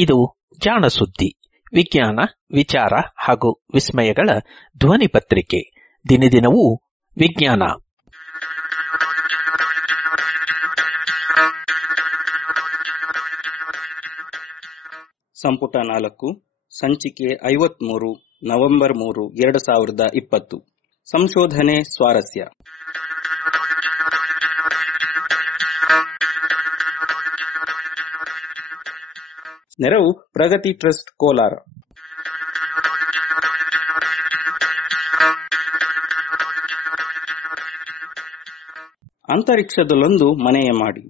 ಇದು ಜಾಣ ಸುದ್ದಿ, ವಿಜ್ಞಾನ, ವಿಚಾರ ಹಾಗೂ ವಿಸ್ಮಯಗಳ ಧ್ವನಿ ಪತ್ರಿಕೆ. ದಿನದಿನವೂ ವಿಜ್ಞಾನ. ಸಂಪುಟ 4, ಸಂಚಿಕೆ 53, ನವೆಂಬರ್ 3, 2020. ಸಂಶೋಧನೆ ಸ್ವಾರಸ್ಯ. ನೆರವು ಪ್ರಗತಿ ಟ್ರಸ್ಟ್ ಕೋಲಾರ. ಅಂತರಿಕ್ಷದಲ್ಲೊಂದು ಮನೆಯ ಮಾಡಿ.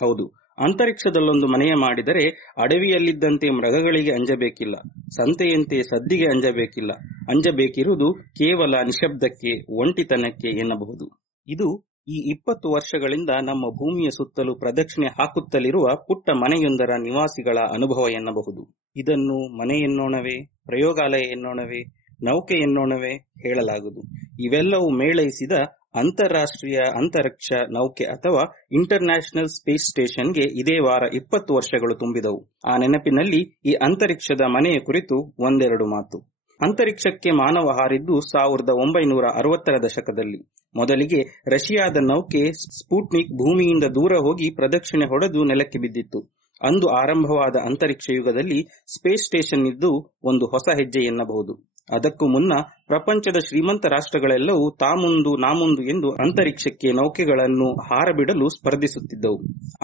ಹೌದು, ಅಂತರಿಕ್ಷದಲ್ಲೊಂದು ಮನೆಯ ಮಾಡಿದರೆ ಅಡವಿಯಲ್ಲಿದ್ದಂತೆ ಮೃಗಗಳಿಗೆ ಅಂಜಬೇಕಿಲ್ಲ, ಸಂತೆಯಂತೆ ಸದ್ದಿಗೆ ಅಂಜಬೇಕಿಲ್ಲ. ಅಂಜಬೇಕಿರುವುದು ಕೇವಲ ನಿಶಬ್ದಕ್ಕೆ, ಒಂಟಿತನಕ್ಕೆ ಎನ್ನಬಹುದು. ಇದು ಈ 20 ವರ್ಷಗಳಿಂದ ನಮ್ಮ ಭೂಮಿಯ ಸುತ್ತಲೂ ಪ್ರದಕ್ಷಿಣೆ ಹಾಕುತ್ತಲಿರುವ ಪುಟ್ಟ ಮನೆಯೊಂದರ ನಿವಾಸಿಗಳ ಅನುಭವ ಎನ್ನಬಹುದು. ಇದನ್ನು ಮನೆ ಎನ್ನೋಣವೇ, ಪ್ರಯೋಗಾಲಯ ಎನ್ನೋಣವೇ, ನೌಕೆ ಎನ್ನೋಣವೇ ಹೇಳಲಾಗದು. ಇವೆಲ್ಲವೂ ಮೇಳೈಸಿದ ಅಂತಾರಾಷ್ಟ್ರೀಯ ಅಂತರಿಕ್ಷ ನೌಕೆ ಅಥವಾ ಇಂಟರ್ನ್ಯಾಷನಲ್ ಸ್ಪೇಸ್ ಸ್ಟೇಷನ್ಗೆ ಇದೇ ವಾರ 20 ವರ್ಷಗಳು ತುಂಬಿದವು. ಆ ನೆನಪಿನಲ್ಲಿ ಈ ಅಂತರಿಕ್ಷದ ಮನೆಯ ಕುರಿತು ಒಂದೆರಡು ಮಾತು. ಅಂತರಿಕ್ಷಕ್ಕೆ ಮಾನವ ಹಾರಿದ್ದು 1960ರ ದಶಕದಲ್ಲಿ. ಮೊದಲಿಗೆ ರಷ್ಯಾದ ನೌಕೆ ಸ್ಪುಟ್ನಿಕ್ ಭೂಮಿಯಿಂದ ದೂರ ಹೋಗಿ ಪ್ರದಕ್ಷಿಣೆ ಹೊಡೆದು ನೆಲಕ್ಕೆ ಬಿದ್ದಿತ್ತು. ಅಂದು ಆರಂಭವಾದ ಅಂತರಿಕ್ಷ ಯುಗದಲ್ಲಿ ಸ್ಪೇಸ್ ಸ್ಟೇಷನ್ ಇದ್ದು ಒಂದು ಹೊಸ ಹೆಜ್ಜೆ ಎನ್ನಬಹುದು. ಅದಕ್ಕೂ ಮುನ್ನ ಪ್ರಪಂಚದ ಶ್ರೀಮಂತ ರಾಷ್ಟ್ರಗಳೆಲ್ಲವೂ ತಾಮುಂದು ನಾಮುಂದು ಎಂದು ಅಂತರಿಕ್ಷಕ್ಕೆ ನೌಕೆಗಳನ್ನು ಹಾರಬಿಡಲು ಸ್ಪರ್ಧಿಸುತ್ತಿದ್ದವು.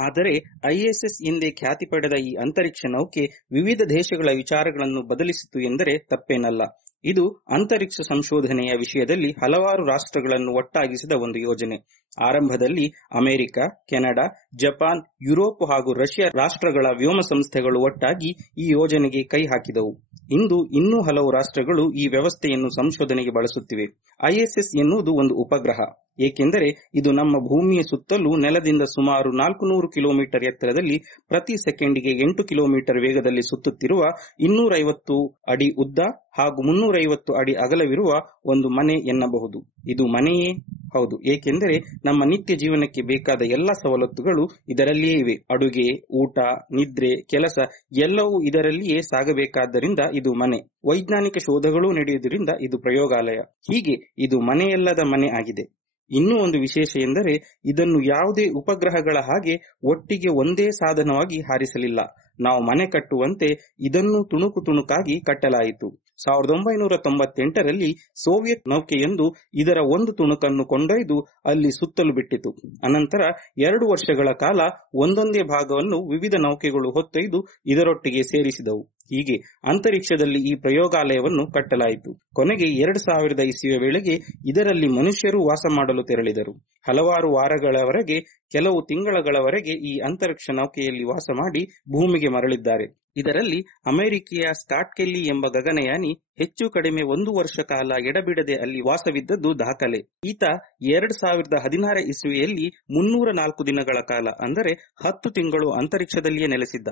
ಆದರೆ ISS ಎಂದೇ ಖ್ಯಾತಿ ಪಡೆದ ಈ ಅಂತರಿಕ್ಷ ನೌಕೆ ವಿವಿಧ ದೇಶಗಳ ವಿಚಾರಗಳನ್ನು ಬದಲಿಸಿತು ಎಂದರೆ ತಪ್ಪೇನಲ್ಲ. ಇದು ಅಂತರಿಕ್ಷ ಸಂಶೋಧನೆಯ ವಿಷಯದಲ್ಲಿ ಹಲವಾರು ರಾಷ್ಟ್ರಗಳನ್ನು ಒಟ್ಟಾಗಿಸಿದ ಒಂದು ಯೋಜನೆ. ಆರಂಭದಲ್ಲಿ ಅಮೆರಿಕ, ಕೆನಡಾ, ಜಪಾನ್, ಯುರೋಪ್ ಹಾಗೂ ರಷ್ಯಾ ರಾಷ್ಟ್ರಗಳ ವ್ಯೋಮ ಸಂಸ್ಥೆಗಳು ಒಟ್ಟಾಗಿ ಈ ಯೋಜನೆಗೆ ಕೈ ಹಾಕಿದವು. ಇಂದು ಇನ್ನೂ ಹಲವು ರಾಷ್ಟ್ರಗಳು ಈ ವ್ಯವಸ್ಥೆಯನ್ನು ಸಂಶೋಧನೆಗೆ ಬಳಸುತ್ತಿವೆ. ISS ಎನ್ನುವುದು ಒಂದು ಉಪಗ್ರಹ, ಏಕೆಂದರೆ ಇದು ನಮ್ಮ ಭೂಮಿಯ ಸುತ್ತಲೂ ನೆಲದಿಂದ ಸುಮಾರು 400 ಕಿಲೋಮೀಟರ್ ಎತ್ತರದಲ್ಲಿ ಪ್ರತಿ ಸೆಕೆಂಡಿಗೆ 8 ಕಿಲೋಮೀಟರ್ ವೇಗದಲ್ಲಿ ಸುತ್ತುತ್ತಿರುವ 250 ಅಡಿ ಉದ್ದ ಹಾಗೂ 350 ಅಡಿ ಅಗಲವಿರುವ ಒಂದು ಮನೆ ಎನ್ನಬಹುದು. ಇದು ಮನೆಯೇ ಹೌದು, ಏಕೆಂದರೆ ನಮ್ಮ ನಿತ್ಯ ಜೀವನಕ್ಕೆ ಬೇಕಾದ ಎಲ್ಲ ಸವಲತ್ತುಗಳು ಇದರಲ್ಲಿಯೇ ಇವೆ. ಅಡುಗೆ, ಊಟ, ನಿದ್ರೆ, ಕೆಲಸ ಎಲ್ಲವೂ ಇದರಲ್ಲಿಯೇ ಸಾಗಬೇಕಾದ್ದರಿಂದ ಇದು ಮನೆ. ವೈಜ್ಞಾನಿಕ ಶೋಧಗಳೂ ನಡೆಯುವುದರಿಂದ ಇದು ಪ್ರಯೋಗಾಲಯ. ಹೀಗೆ ಇದು ಮನೆಯಲ್ಲದ ಮನೆ ಆಗಿದೆ. ಇನ್ನೂ ಒಂದು ವಿಶೇಷ ಎಂದರೆ ಇದನ್ನು ಯಾವುದೇ ಉಪಗ್ರಹಗಳ ಹಾಗೆ ಒಟ್ಟಿಗೆ ಒಂದೇ ಸಾಧನವಾಗಿ ಹಾರಿಸಲಿಲ್ಲ. ನಾವು ಮನೆ ಕಟ್ಟುವಂತೆ ಇದನ್ನು ತುಣುಕು ತುಣುಕಾಗಿ ಕಟ್ಟಲಾಯಿತು. 1998ರಲ್ಲಿ ಸೋವಿಯತ್ ನೌಕೆಯೊಂದು ಇದರ ಒಂದು ತುಣುಕನ್ನು ಕೊಂಡೊಯ್ದು ಅಲ್ಲಿ ಸುತ್ತಲು ಬಿಟ್ಟಿತು. ಅನಂತರ 2 ವರ್ಷಗಳ ಕಾಲ ಒಂದೊಂದೇ ಭಾಗವನ್ನು ವಿವಿಧ ನೌಕೆಗಳು ಹೊತ್ತೊಯ್ದು ಇದರೊಟ್ಟಿಗೆ ಸೇರಿಸಿದವು. ಹೀಗೆ ಅಂತರಿಕ್ಷದಲ್ಲಿ ಈ ಪ್ರಯೋಗಾಲಯವನ್ನು ಕಟ್ಟಲಾಯಿತು. ಕೊನೆಗೆ 2000 ಇಸವಿಯ ವೇಳೆಗೆ ಇದರಲ್ಲಿ ಮನುಷ್ಯರು ವಾಸ ಮಾಡಲು ತೆರಳಿದರು. ಹಲವಾರು ವಾರಗಳವರೆಗೆ, ಕೆಲವು ತಿಂಗಳಗಳವರೆಗೆ ಈ ಅಂತರಿಕ್ಷ ನೌಕೆಯಲ್ಲಿ ವಾಸ ಮಾಡಿ ಭೂಮಿಗೆ ಮರಳಿದ್ದಾರೆ. ಇದರಲ್ಲಿ ಅಮೆರಿಕೆಯ ಸ್ಕಾಟ್ ಕೆಲ್ಲಿ ಎಂಬ ಗಗನಯಾನಿ ಹೆಚ್ಚು ಕಡಿಮೆ 1 ವರ್ಷ ಕಾಲ ಎಡಬಿಡದೆ ಅಲ್ಲಿ ವಾಸವಿದ್ದದ್ದು ದಾಖಲೆ. ಈತ 2016 ಇಸವಿಯಲ್ಲಿ 304 ದಿನಗಳ ಕಾಲ, ಅಂದರೆ 10 ತಿಂಗಳು ಅಂತರಿಕ್ಷದಲ್ಲಿಯೇ ನೆಲೆಸಿದ್ದ.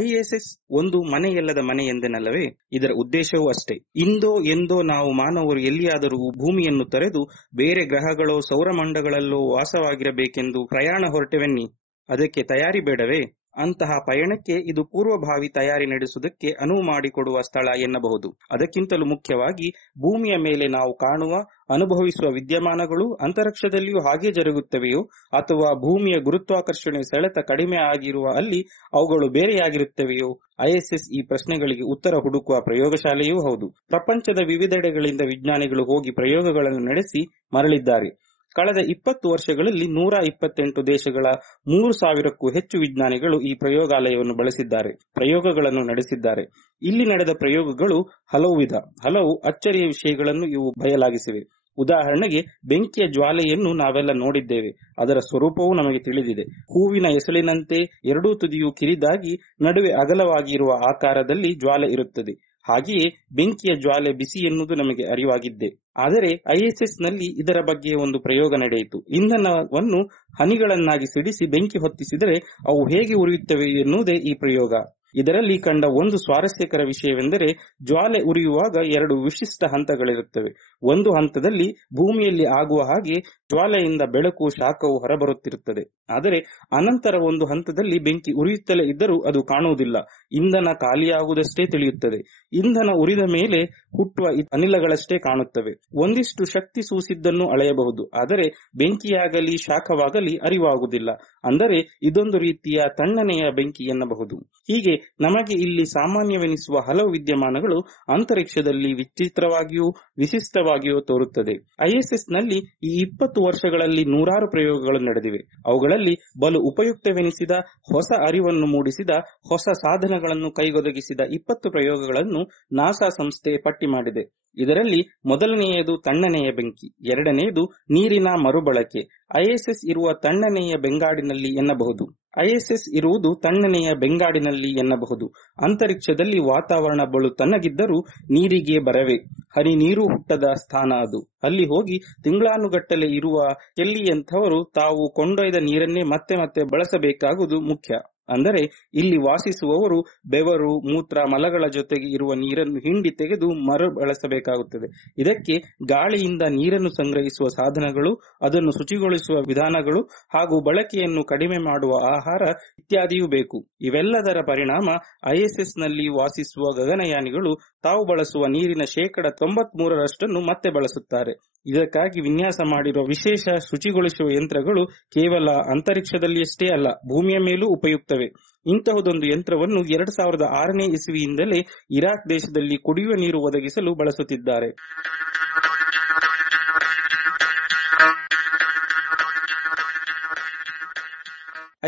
ISS ಒಂದು ಮನೆಯಲ್ಲದ ಮನೆ ಎಂದೆನಲ್ಲವೇ? ಇದರ ಉದ್ದೇಶವೂ ಅಷ್ಟೇ. ಇಂದೋ ಎಂದೋ ನಾವು ಮಾನವರು ಎಲ್ಲಿಯಾದರೂ ಭೂಮಿಯನ್ನು ತೊರೆದು ಬೇರೆ ಗ್ರಹಗಳೋ ಸೌರಮಂಡಗಳಲ್ಲೋ ವಾಸವಾಗಿರಬೇಕೆಂದು ಪ್ರಯಾಣ ಹೊರಟೆವೆನ್ನಿ. ಅದಕ್ಕೆ ತಯಾರಿ ಬೇಡವೇ? ಅಂತಹ ಪಯಣಕ್ಕೆ ಇದು ಪೂರ್ವಭಾವಿ ತಯಾರಿ ನಡೆಸುವುದಕ್ಕೆ ಅನುವು ಮಾಡಿಕೊಡುವ ಸ್ಥಳ ಎನ್ನಬಹುದು. ಅದಕ್ಕಿಂತಲೂ ಮುಖ್ಯವಾಗಿ ಭೂಮಿಯ ಮೇಲೆ ನಾವು ಕಾಣುವ, ಅನುಭವಿಸುವ ವಿದ್ಯಮಾನಗಳು ಅಂತರಿಕ್ಷದಲ್ಲಿಯೂ ಹಾಗೆ ಜರುಗುತ್ತವೆಯೋ ಅಥವಾ ಭೂಮಿಯ ಗುರುತ್ವಾಕರ್ಷಣೆ ಸೆಳೆತ ಕಡಿಮೆ ಆಗಿರುವ ಅಲ್ಲಿ ಅವುಗಳು ಬೇರೆಯಾಗಿರುತ್ತವೆಯೋ? ISS ಈ ಪ್ರಶ್ನೆಗಳಿಗೆ ಉತ್ತರ ಹುಡುಕುವ ಪ್ರಯೋಗಶಾಲೆಯೂ ಹೌದು. ಪ್ರಪಂಚದ ವಿವಿಧೆಡೆಗಳಿಂದ ವಿಜ್ಞಾನಿಗಳು ಹೋಗಿ ಪ್ರಯೋಗಗಳನ್ನು ನಡೆಸಿ ಮರಳಿದ್ದಾರೆ. ಕಳೆದ 20 ವರ್ಷಗಳಲ್ಲಿ 128 ದೇಶಗಳ 3000ಕ್ಕೂ ಹೆಚ್ಚು ವಿಜ್ಞಾನಿಗಳು ಈ ಪ್ರಯೋಗಾಲಯವನ್ನು ಬಳಸಿದ್ದಾರೆ, ಪ್ರಯೋಗಗಳನ್ನು ನಡೆಸಿದ್ದಾರೆ. ಇಲ್ಲಿ ನಡೆದ ಪ್ರಯೋಗಗಳು ಹಲವು ವಿಧ, ಹಲವು ಅಚ್ಚರಿಯ ವಿಷಯಗಳನ್ನು ಇವು ಬಯಲಾಗಿಸಿವೆ. ಉದಾಹರಣೆಗೆ, ಬೆಂಕಿಯ ಜ್ವಾಲೆಯನ್ನು ನಾವೆಲ್ಲ ನೋಡಿದ್ದೇವೆ. ಅದರ ಸ್ವರೂಪವೂ ನಮಗೆ ತಿಳಿದಿದೆ. ಹೂವಿನ ಎಸಳಿನಂತೆ ಎರಡೂ ತುದಿಯು ಕಿರಿದಾಗಿ ನಡುವೆ ಅಗಲವಾಗಿರುವ ಆಕಾರದಲ್ಲಿ ಜ್ವಾಲೆ ಇರುತ್ತದೆ. ಹಾಗೆಯೇ ಬೆಂಕಿಯ ಜ್ವಾಲೆ ಬಿಸಿ ಎನ್ನುವುದು ನಮಗೆ ಅರಿವಾಗಿದ್ದೆ. ಆದರೆ ISS ನಲ್ಲಿ ಇದರ ಬಗ್ಗೆ ಒಂದು ಪ್ರಯೋಗ ನಡೆಯಿತು. ಇಂಧನವನ್ನು ಹನಿಗಳನ್ನಾಗಿ ಸಿಡಿಸಿ ಬೆಂಕಿ ಹೊತ್ತಿಸಿದರೆ ಅವು ಹೇಗೆ ಉರಿಯುತ್ತವೆ ಎನ್ನುವುದೇ ಈ ಪ್ರಯೋಗ. ಇದರಲ್ಲಿ ಕಂಡ ಒಂದು ಸ್ವಾರಸ್ಯಕರ ವಿಷಯವೆಂದರೆ ಜ್ವಾಲೆ ಉರಿಯುವಾಗ 2 ವಿಶಿಷ್ಟ ಹಂತಗಳಿರುತ್ತವೆ. ಒಂದು ಹಂತದಲ್ಲಿ ಭೂಮಿಯಲ್ಲಿ ಆಗುವ ಹಾಗೆ ಜ್ವಾಲೆಯಿಂದ ಬೆಳಕು, ಶಾಖವು ಹೊರಬರುತ್ತಿರುತ್ತದೆ. ಆದರೆ ಅನಂತರ ಒಂದು ಹಂತದಲ್ಲಿ ಬೆಂಕಿ ಉರಿಯುತ್ತಲೇ ಇದ್ದರೂ ಅದು ಕಾಣುವುದಿಲ್ಲ. ಇಂಧನ ಖಾಲಿಯಾಗುವುದಷ್ಟೇ ತಿಳಿಯುತ್ತದೆ. ಇಂಧನ ಉರಿದ ಮೇಲೆ ಹುಟ್ಟುವ ಅನಿಲಗಳಷ್ಟೇ ಕಾಣುತ್ತವೆ. ಒಂದಿಷ್ಟು ಶಕ್ತಿ ಸೂಸಿದ್ದನ್ನು ಅಳೆಯಬಹುದು, ಆದರೆ ಬೆಂಕಿಯಾಗಲಿ ಶಾಖವಾಗಲಿ ಅರಿವಾಗುವುದಿಲ್ಲ. ಅಂದರೆ ಇದೊಂದು ರೀತಿಯ ತಣ್ಣನೆಯ ಬೆಂಕಿ ಎನ್ನಬಹುದು. ಹೀಗೆ ನಮಗೆ ಇಲ್ಲಿ ಸಾಮಾನ್ಯವೆನಿಸುವ ಹಲವು ವಿದ್ಯಮಾನಗಳು ಅಂತರಿಕ್ಷದಲ್ಲಿ ವಿಚಿತ್ರವಾಗಿಯೂ ವಿಶಿಷ್ಟವಾಗಿಯೂ ತೋರುತ್ತದೆ. ISS ನಲ್ಲಿ ಈ 20 ವರ್ಷಗಳಲ್ಲಿ ನೂರಾರು ಪ್ರಯೋಗಗಳು ನಡೆದಿವೆ. ಅವುಗಳಲ್ಲಿ ಬಲು ಉಪಯುಕ್ತವೆನಿಸಿದ, ಹೊಸ ಅರಿವನ್ನು ಮೂಡಿಸಿದ, ಹೊಸ ಸಾಧನಗಳನ್ನು ಕೈಗೊದಗಿಸಿದ 20 ಪ್ರಯೋಗಗಳನ್ನು ನಾಸಾ ಸಂಸ್ಥೆ ಪಟ್ಟಿ ಮಾಡಿದೆ. ಇದರಲ್ಲಿ ಮೊದಲನೆಯದು ತಣ್ಣನೆಯ ಬೆಂಕಿ, ಎರಡನೆಯದು ನೀರಿನ ಮರುಬಳಕೆ. ISS ಇರುವ ತಣ್ಣನೆಯ ಬೆಂಗಾಡಿನಲ್ಲಿ ಎನ್ನಬಹುದು. ISS ಇರುವುದು ತಣ್ಣನೆಯ ಬೆಂಗಾಡಿನಲ್ಲಿ ಎನ್ನಬಹುದು. ಅಂತರಿಕ್ಷದಲ್ಲಿ ವಾತಾವರಣ ಬಲು ತಣ್ಣಗಿದ್ದರೂ ನೀರಿಗೆ ಬರವೇ, ಹನಿ ನೀರು ಹುಟ್ಟದ ಸ್ಥಾನ ಅದು. ಅಲ್ಲಿ ಹೋಗಿ ತಿಂಗಳಾನುಗಟ್ಟಲೆ ಇರುವ ಕೆಲ್ಲಿಯಂಥವರು ತಾವು ಕೊಂಡೊಯ್ದ ನೀರನ್ನೇ ಮತ್ತೆ ಮತ್ತೆ ಬಳಸಬೇಕಾಗುವುದು ಮುಖ್ಯ. ಅಂದರೆ ಇಲ್ಲಿ ವಾಸಿಸುವವರು ಬೆವರು, ಮೂತ್ರ, ಮಲಗಳ ಜೊತೆಗೆ ಇರುವ ನೀರನ್ನು ಹಿಂಡಿ ತೆಗೆದು ಮರು ಬಳಸಬೇಕಾಗುತ್ತದೆ. ಇದಕ್ಕೆ ಗಾಳಿಯಿಂದ ನೀರನ್ನು ಸಂಗ್ರಹಿಸುವ ಸಾಧನಗಳು, ಅದನ್ನು ಶುಚಿಗೊಳಿಸುವ ವಿಧಾನಗಳು ಹಾಗೂ ಬಳಕೆಯನ್ನು ಕಡಿಮೆ ಮಾಡುವ ಆಹಾರ ಇತ್ಯಾದಿಯೂ ಬೇಕು. ಇವೆಲ್ಲದರ ಪರಿಣಾಮ ISS ನಲ್ಲಿ ವಾಸಿಸುವ ಗಗನಯಾನಿಗಳು ತಾವು ಬಳಸುವ ನೀರಿನ 93% ಮತ್ತೆ ಬಳಸುತ್ತಾರೆ. ಇದಕ್ಕಾಗಿ ವಿನ್ಯಾಸ ಮಾಡಿರುವ ವಿಶೇಷ ಶುಚಿಗೊಳಿಸುವ ಯಂತ್ರಗಳು ಕೇವಲ ಅಂತರಿಕ್ಷದಲ್ಲಿಯಷ್ಟೇ ಅಲ್ಲ, ಭೂಮಿಯ ಮೇಲೂ ಉಪಯುಕ್ತವೇ. ಇಂತಹದೊಂದು ಯಂತ್ರವನ್ನು 2006ನೇ ಇಸವಿಯಿಂದಲೇ ಇರಾಕ್ ದೇಶದಲ್ಲಿ ಕುಡಿಯುವ ನೀರು ಒದಗಿಸಲು ಬಳಸುತ್ತಿದ್ದಾರೆ.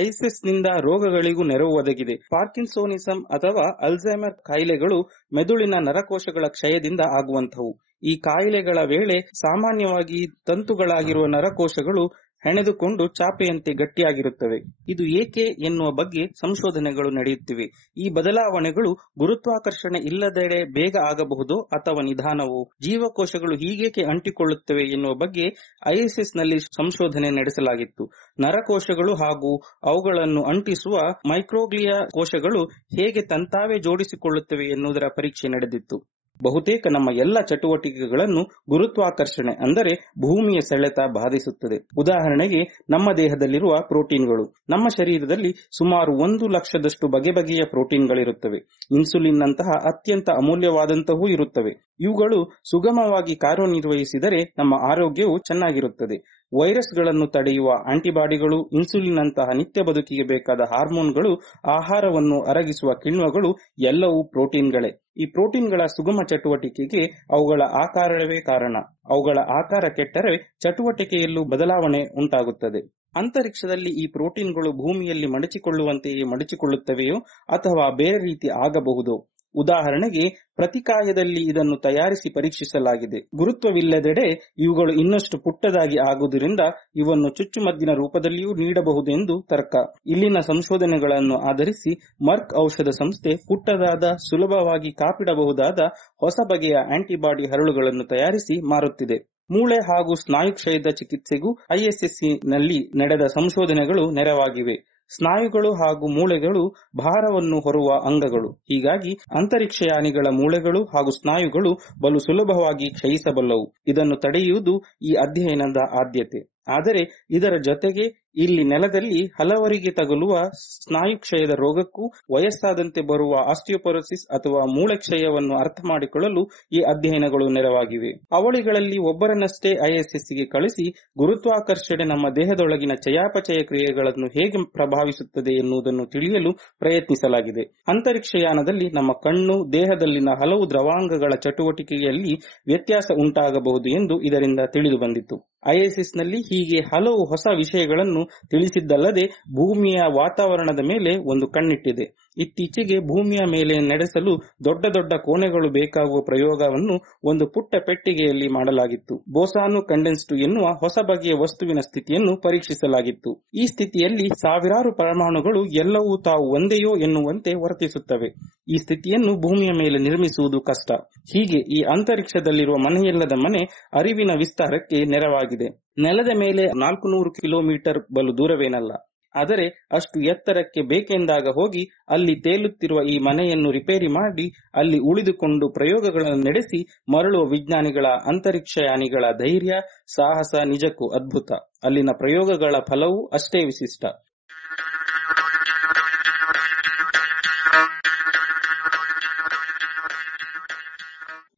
ISS ನಿಂದ ರೋಗಗಳಿಗೂ ನೆರವು ಒದಗಿದೆ. ಪಾರ್ಕಿನ್ಸೋನಿಸಂ ಅಥವಾ ಅಲ್ಝೈಮರ್ ಕಾಯಿಲೆಗಳು ಮೆದುಳಿನ ನರಕೋಶಗಳ ಕ್ಷಯದಿಂದ ಆಗುವಂಥವು. ಈ ಕಾಯಿಲೆಗಳ ವೇಳೆ ಸಾಮಾನ್ಯವಾಗಿ ತಂತುಗಳಾಗಿರುವ ನರಕೋಶಗಳು ಹೆಣೆದುಕೊಂಡು ಚಾಪೆಯಂತೆ ಗಟ್ಟಿಯಾಗಿರುತ್ತವೆ. ಇದು ಏಕೆ ಎನ್ನುವ ಬಗ್ಗೆ ಸಂಶೋಧನೆಗಳು ನಡೆಯುತ್ತಿವೆ. ಈ ಬದಲಾವಣೆಗಳು ಗುರುತ್ವಾಕರ್ಷಣೆ ಇಲ್ಲದೆಡೆ ಬೇಗ ಆಗಬಹುದೋ ಅಥವಾ ನಿಧಾನವೋ? ಜೀವಕೋಶಗಳು ಹೀಗೇಕೆ ಅಂಟಿಕೊಳ್ಳುತ್ತವೆ ಎನ್ನುವ ಬಗ್ಗೆ ISS ನಲ್ಲಿ ಸಂಶೋಧನೆ ನಡೆಸಲಾಗಿತ್ತು. ನರಕೋಶಗಳು ಹಾಗೂ ಅವುಗಳನ್ನು ಅಂಟಿಸುವ ಮೈಕ್ರೋಗ್ಲಿಯಾ ಕೋಶಗಳು ಹೇಗೆ ತಂತಾವೇ ಜೋಡಿಸಿಕೊಳ್ಳುತ್ತವೆ ಎನ್ನುವುದರ ಪರೀಕ್ಷೆ ನಡೆದಿತ್ತು. ಬಹುತೇಕ ನಮ್ಮ ಎಲ್ಲ ಚಟುವಟಿಕೆಗಳನ್ನು ಗುರುತ್ವಾಕರ್ಷಣೆ ಅಂದರೆ ಭೂಮಿಯ ಸೆಳೆತ ಬಾಧಿಸುತ್ತದೆ. ಉದಾಹರಣೆಗೆ ನಮ್ಮ ದೇಹದಲ್ಲಿರುವ ಪ್ರೋಟೀನ್ಗಳು. ನಮ್ಮ ಶರೀರದಲ್ಲಿ ಸುಮಾರು 1 ಲಕ್ಷದಷ್ಟು ಬಗೆ ಬಗೆಯ ಪ್ರೋಟೀನ್ಗಳಿರುತ್ತವೆ. ಇನ್ಸುಲಿನ್ ನಂತಹ ಅತ್ಯಂತ ಅಮೂಲ್ಯವಾದಂತಹೂ ಇರುತ್ತವೆ. ಇವುಗಳು ಸುಗಮವಾಗಿ ಕಾರ್ಯನಿರ್ವಹಿಸಿದರೆ ನಮ್ಮ ಆರೋಗ್ಯವು ಚೆನ್ನಾಗಿರುತ್ತದೆ. ವೈರಸ್ಗಳನ್ನು ತಡೆಯುವ ಆಂಟಿಬಾಡಿಗಳು, ಇನ್ಸುಲಿನ್ ನಂತಹ ನಿತ್ಯ ಬದುಕಿಗೆ ಬೇಕಾದ ಹಾರ್ಮೋನ್ಗಳು, ಆಹಾರವನ್ನು ಅರಗಿಸುವ ಕಿಣ್ವಗಳು ಎಲ್ಲವೂ ಪ್ರೋಟೀನ್ಗಳೇ. ಈ ಪ್ರೋಟೀನ್ಗಳ ಸುಗಮ ಚಟುವಟಿಕೆಗೆ ಅವುಗಳ ಆಕಾರವೇ ಕಾರಣ. ಅವುಗಳ ಆಕಾರ ಕೆಟ್ಟರೆ ಚಟುವಟಿಕೆಯಲ್ಲೂ ಬದಲಾವಣೆ ಉಂಟಾಗುತ್ತದೆ. ಅಂತರಿಕ್ಷದಲ್ಲಿ ಈ ಪ್ರೋಟೀನ್ಗಳು ಭೂಮಿಯಲ್ಲಿ ಮಡಚಿಕೊಳ್ಳುವಂತೆಯೇ ಮಡಚಿಕೊಳ್ಳುತ್ತವೆಯೋ ಅಥವಾ ಬೇರೆ ರೀತಿ ಆಗಬಹುದೋ? ಉದಾಹರಣೆಗೆ ಪ್ರತಿಕಾಯದಲ್ಲಿ ಇದನ್ನು ತಯಾರಿಸಿ ಪರೀಕ್ಷಿಸಲಾಗಿದೆ. ಗುರುತ್ವವಿಲ್ಲದೆಡೆ ಇವುಗಳು ಇನ್ನಷ್ಟು ಪುಟ್ಟದಾಗಿ ಆಗುವುದರಿಂದ ಇವನ್ನು ಚುಚ್ಚುಮದ್ದಿನ ರೂಪದಲ್ಲಿಯೂ ನೀಡಬಹುದೆಂದು ತರ್ಕ. ಇಲ್ಲಿನ ಸಂಶೋಧನೆಗಳನ್ನು ಆಧರಿಸಿ ಮರ್ಕ್ ಔಷಧ ಸಂಸ್ಥೆ ಪುಟ್ಟದಾದ, ಸುಲಭವಾಗಿ ಕಾಪಿಡಬಹುದಾದ ಹೊಸ ಬಗೆಯ ಆಂಟಿಬಾಡಿ ಹರಳುಗಳನ್ನು ತಯಾರಿಸಿ ಮಾರುತ್ತಿದೆ. ಮೂಳೆ ಹಾಗೂ ಸ್ನಾಯುಕ್ಷಯದ ಚಿಕಿತ್ಸೆಗೂ ISS ನಲ್ಲಿ ನಡೆದ ಸಂಶೋಧನೆಗಳು ನೆರವಾಗಿವೆ. ಸ್ನಾಯುಗಳು ಹಾಗೂ ಮೂಳೆಗಳು ಭಾರವನ್ನು ಹೊರುವ ಅಂಗಗಳು. ಹೀಗಾಗಿ ಅಂತರಿಕ್ಷಯಾನಿಗಳ ಮೂಳೆಗಳು ಹಾಗೂ ಸ್ನಾಯುಗಳು ಬಲು ಸುಲಭವಾಗಿ ಕ್ಷಯಿಸಬಲ್ಲವು. ಇದನ್ನು ತಡೆಯುವುದು ಈ ಅಧ್ಯಯನದ ಆದ್ಯತೆ. ಆದರೆ ಇದರ ಜೊತೆಗೆ ಇಲ್ಲಿ ನೆಲದಲ್ಲಿ ಹಲವರಿಗೆ ತಗುಲುವ ಸ್ನಾಯುಕ್ಷಯದ ರೋಗಕ್ಕೂ ವಯಸ್ಸಾದಂತೆ ಬರುವ ಆಸ್ಟಿಯೋಪೊರೋಸಿಸ್ ಅಥವಾ ಮೂಳೆ ಕ್ಷಯವನ್ನು ಅರ್ಥ ಮಾಡಿಕೊಳ್ಳಲು ಈ ಅಧ್ಯಯನಗಳು ನೆರವಾಗಿವೆ. ಅವಳಿಗಳಲ್ಲಿ ಒಬ್ಬರನ್ನಷ್ಟೇ ISSಗೆ ಕಳಿಸಿ ಗುರುತ್ವಾಕರ್ಷಣೆ ನಮ್ಮ ದೇಹದೊಳಗಿನ ಚಯಾಪಚಯ ಕ್ರಿಯೆಗಳನ್ನು ಹೇಗೆ ಪ್ರಭಾವಿಸುತ್ತದೆ ಎನ್ನುವುದನ್ನು ತಿಳಿಯಲು ಪ್ರಯತ್ನಿಸಲಾಗಿದೆ. ಅಂತರಿಕ್ಷಯಾನದಲ್ಲಿ ನಮ್ಮ ಕಣ್ಣು, ದೇಹದಲ್ಲಿನ ಹಲವು ದ್ರವಾಂಗಗಳ ಚಟುವಟಿಕೆಯಲ್ಲಿ ವ್ಯತ್ಯಾಸ ಉಂಟಾಗಬಹುದು ಎಂದು ಇದರಿಂದ ತಿಳಿದು ಬಂದಿತು. ISS ನಲ್ಲಿ ಹೀಗೆ ಹಲವು ಹೊಸ ವಿಷಯಗಳನ್ನು ತಿಳಿಸಿದ್ದಲ್ಲದೆ ಭೂಮಿಯ ವಾತಾವರಣದ ಮೇಲೆ ಒಂದು ಕಣ್ಣಿಟ್ಟಿದೆ. ಇತ್ತೀಚೆಗೆ ಭೂಮಿಯ ಮೇಲೆ ನಡೆಸಲು ದೊಡ್ಡ ದೊಡ್ಡ ಕೋಣೆಗಳು ಬೇಕಾಗುವ ಪ್ರಯೋಗವನ್ನು ಒಂದು ಪುಟ್ಟ ಪೆಟ್ಟಿಗೆಯಲ್ಲಿ ಮಾಡಲಾಗಿತ್ತು. ಬೋಸಾನು ಕಂಡೆನ್ಸ್ಡ್ ಎನ್ನುವ ಹೊಸ ಬಗೆಯ ವಸ್ತುವಿನ ಸ್ಥಿತಿಯನ್ನು ಪರೀಕ್ಷಿಸಲಾಗಿತ್ತು. ಈ ಸ್ಥಿತಿಯಲ್ಲಿ ಸಾವಿರಾರು ಪರಮಾಣುಗಳು ಎಲ್ಲವೂ ತಾವು ಒಂದೆಯೋ ಎನ್ನುವಂತೆ ವರ್ತಿಸುತ್ತವೆ. ಈ ಸ್ಥಿತಿಯನ್ನು ಭೂಮಿಯ ಮೇಲೆ ನಿರ್ಮಿಸುವುದು ಕಷ್ಟ. ಹೀಗೆ ಈ ಅಂತರಿಕ್ಷದಲ್ಲಿರುವ ಮನೆಯಲ್ಲದ ಮನೆ ಅರಿವಿನ ವಿಸ್ತಾರಕ್ಕೆ ನೆರವಾಗಿದೆ. ನೆಲದ ಮೇಲೆ 400 ಕಿಲೋಮೀಟರ್ ಬಲು ದೂರವೇನಲ್ಲ. ಆದರೆ ಅಷ್ಟು ಎತ್ತರಕ್ಕೆ ಬೇಕೆಂದಾಗ ಹೋಗಿ ಅಲ್ಲಿ ತೇಲುತ್ತಿರುವ ಈ ಮನೆಯನ್ನು ರಿಪೇರಿ ಮಾಡಿ ಅಲ್ಲಿ ಉಳಿದುಕೊಂಡು ಪ್ರಯೋಗಗಳನ್ನು ನಡೆಸಿ ಮರಳುವ ವಿಜ್ಞಾನಿಗಳ ಅಂತರಿಕ್ಷಯಾನಿಗಳ ಧೈರ್ಯ ಸಾಹಸ ನಿಜಕ್ಕೂ ಅದ್ಭುತ. ಅಲ್ಲಿನ ಪ್ರಯೋಗಗಳ ಫಲವೂ ಅಷ್ಟೇ ವಿಶಿಷ್ಟ.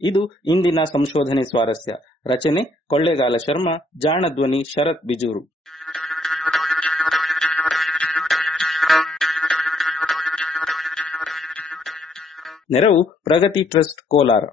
ಇದು ಇಂದಿನ ಸಂಶೋಧನೆ ಸ್ವಾರಸ್ಯ. ರಚನೆ ಕೊಳ್ಳೇಗಾಲ ಶರ್ಮಾ, ಜಾಣ ಧ್ವನಿ ಶರತ್ ಬಿಜೂರು. ನೆರವು ಪ್ರಗತಿ ಟ್ರಸ್ಟ್ ಕೋಲಾರ.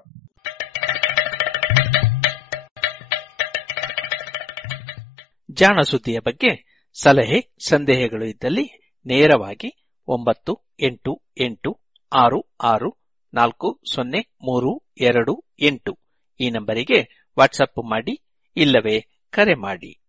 ಜಾಣ ಸುದ್ದಿಯ ಬಗ್ಗೆ ಸಲಹೆ ಸಂದೇಹಗಳು ಇದ್ದಲ್ಲಿ ನೇರವಾಗಿ 9886640328 ಈ ನಂಬರಿಗೆ ವಾಟ್ಸಪ್ ಮಾಡಿ, ಇಲ್ಲವೇ ಕರೆ ಮಾಡಿ.